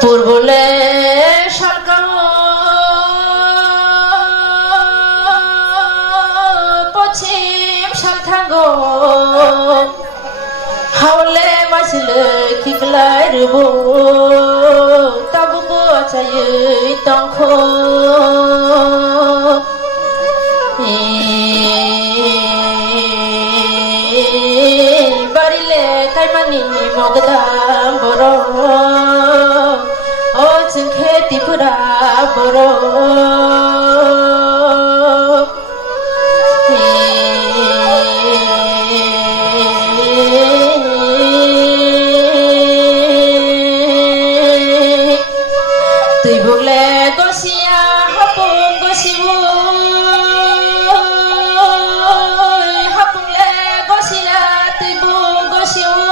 পূর্বলে সরকার পশ্চিম সান্থাঙ্গ হাওলে মাসলে কিকলাই রুবো তাবুকো আচায়ে তংখ বাড়িলে কাইমানি মগদাম বড় ও খেতিপুরা বড় তুই বলে গসিয়া হাপুং গসিবু হাপুংলে গসিয়া তুই বু গসিবু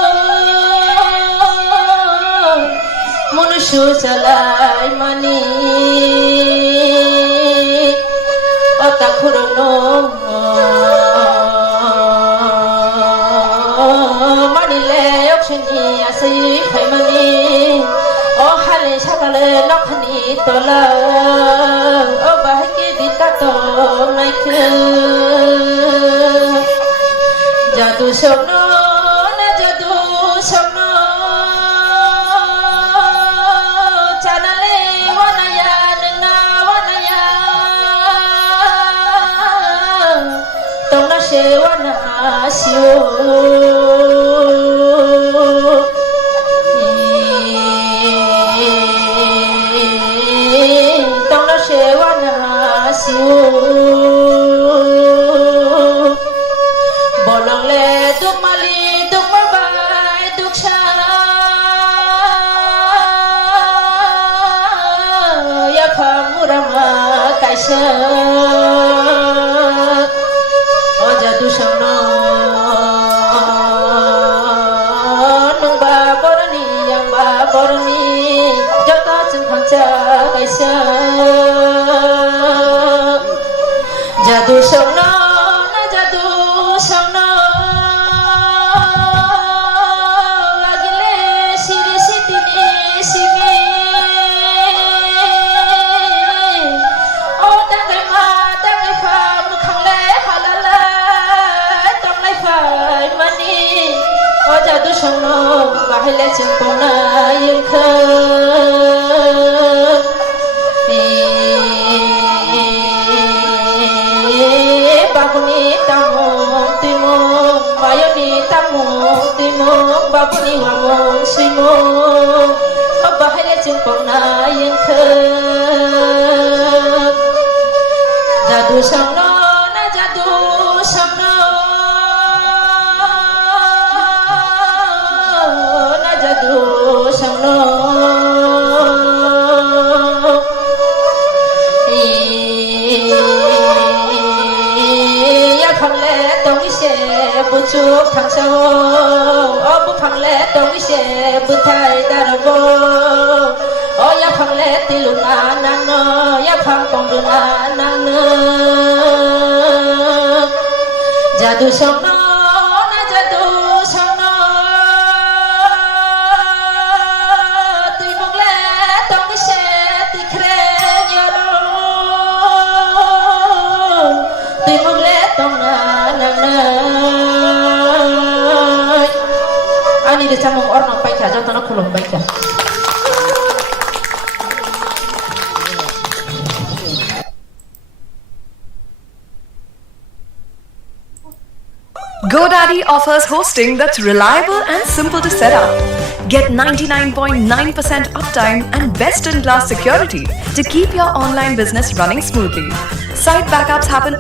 মনুষ্য চালাই মানি অতা খুরনো মানিলে অক্সনি আসি ফাইমানি ও হালে সকালে নখনি তোলা ও বাহিকে বিকাত নাইকে জাদু স্বপ্ন না জাদু স্বপ্ন চানালে ওয়ানায়া না ওয়ানায়া তোমরা সে ওয়ানা শিও bolongle duk mali duk mabai duk sha ya phamurama kaisa o jadu samno nungba borni yang ba borni jota chungkhancha kaisa jadu samno na jadu samno agile siri sitini simi o tangai ma tangai pha mukhangle halala tangai phai mani o jadu samno bahile chingpona yelkha babuni wamong simo bahaya jengpong na yang ke jadu samno na jadu samno na jadu samno ya phangle tong ise buchuk thangsao phangle tong ise buthai darbo o ya phangle tiluna nano ya phang pongduna nano jadu samno na jadu samno tui phangle tong ise tikre nyoro tui phangle tong na nana ani de chamong orno paika jotona khulom paika GoDaddy offers hosting that's reliable and simple to set up. Get 99.9% uptime and best-in-class security to keep your online business running smoothly. Site backups happen